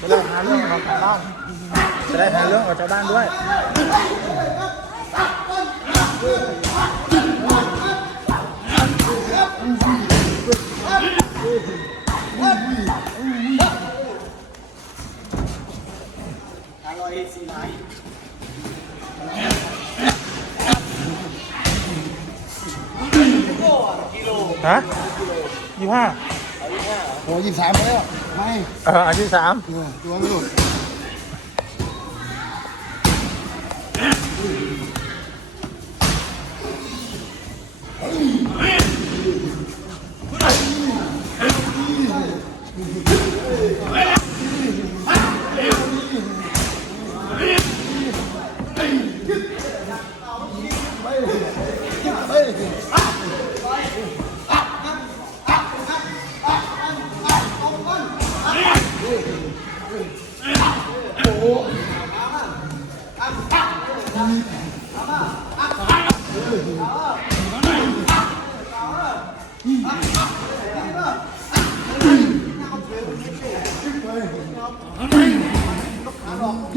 จะได้หาเรื่องกับชาวบ้านจะได้หาเรื่องกับชาวบ้านด้วย ฮะยี่ห้าโอ้ยิงสามไปแล้วไม่เอออันที่สามเออตัวไม่หลุด ข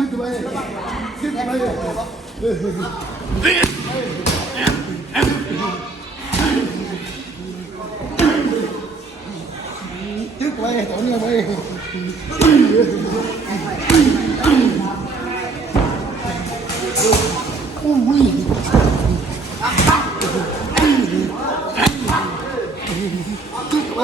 ึ้นไปขึ้นไปขึ้น ไปต่อเนื่องไปโอ้ยไป